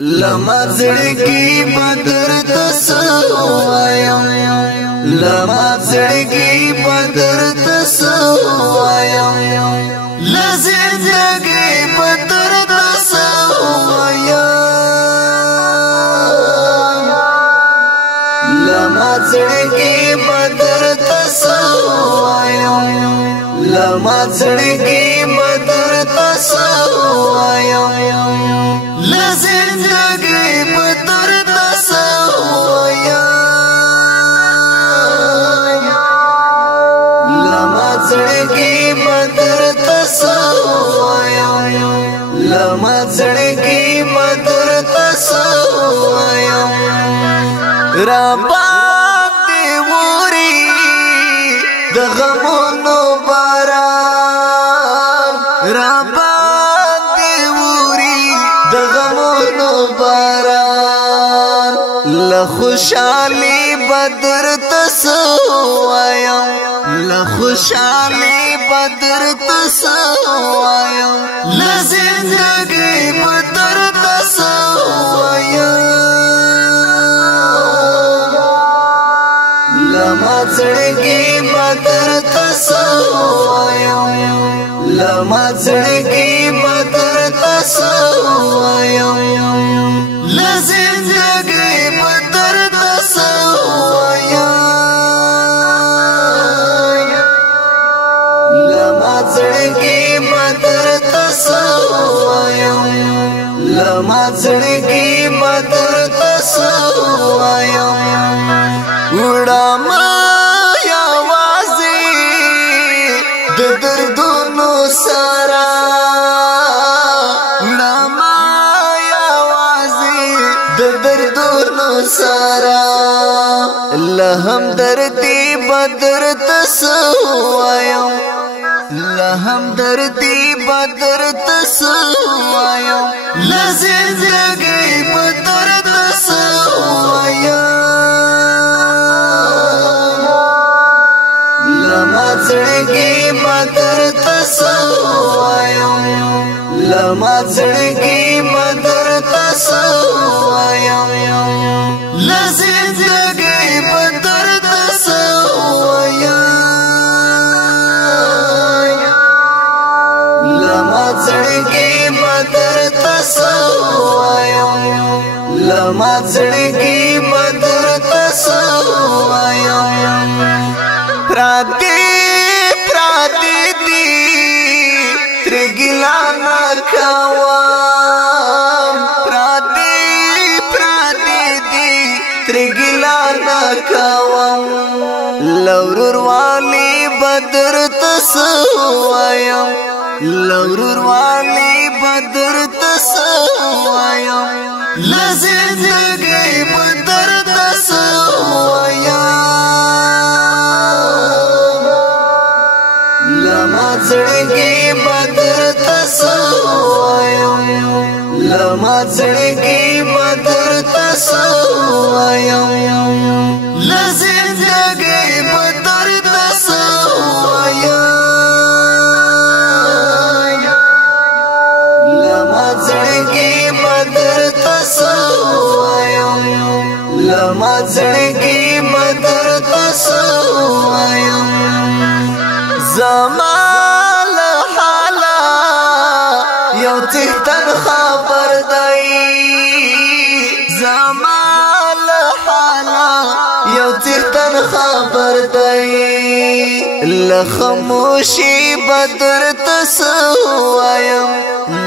لما زړګي بدر تسوایا لما زړګي بدر تسوایا لزندګي بدر تسوایا لما زړګي بدر تسوایا لما زړګي بدر تسوایا لزندگی بدر تسوایا لما زړګي بدر تسوایا لما زړګي بدر تسوایا ربا دې ووري د غمونو باران ربا باران لخوشالي بدر تسوایا لخوشالي بدر تسوایا لزندگي بدر تسوایا لما زړګي بدر تسوایا لما زړګي بدر تسوایا لزندگی بدر تسوایا لما زړګي بدر تسوایا لما زړګي بدر تسوایا وړم یا وازي د دردونو سره سارا لهم دردی بدر تسوایا لهم دردی بدر تسوایا لزندگی بدر تسوایا لما زړګي بدر تسوایا لما زړګي بدر تسوایا لزندگی بدر تسوایا لما زړګي بدر تسوایا لما زړګي بدر تسوایا پراتی پراتی دی ترګلا نکوا ترګلا نکوم لورور والی بدر تسوایا لورور والی بدر تسوایا لزندگی بدر تسوایا لما زړګي بدر تسوایا لما زړګي بدر تسوایا لزندگی بدر تسوایا لما زړګي بدر تسوایا لما زړګي بدر تسوایا زمال حالا یو تهتن خبر دی زمال حالا یو تهتن خبر دی لخموشي بدر تسوایا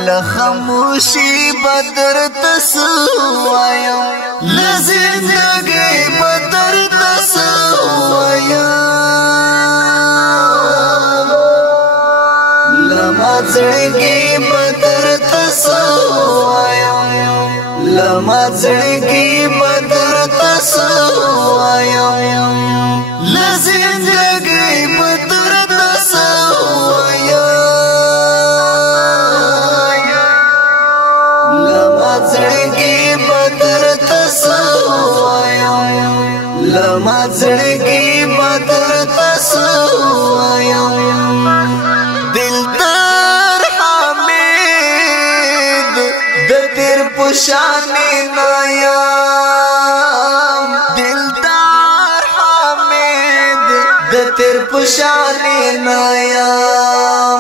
لخموشي بدر تسوایا لزندگی بدر تسوایا لما زړګي بدر تسوایا لما زړګي بدر تسوایا لزندگی بدر تسوایا لما زړګي بدر تسوایا لما زړګي بدر تسوایا دلدار حامد د تیر پشانی نایم دلدار حامد د تیر پشانی نایم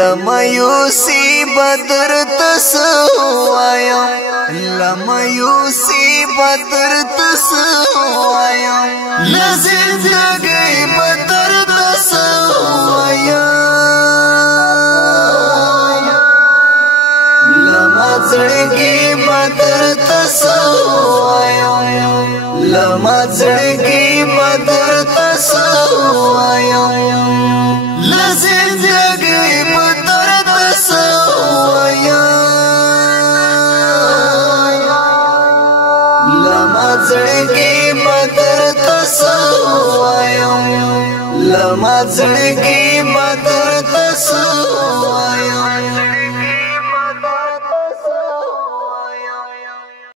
لمایوسی بدر تسوایم لمایوسی بدر تسوایم لزندگی بدر تسوایم لمازړګي بدر تسوایم لمازړګي بدر تسوایم لزندګي بدر تسوایم لمازړګي بدر تسوایم لمازړګي بدر تسوایم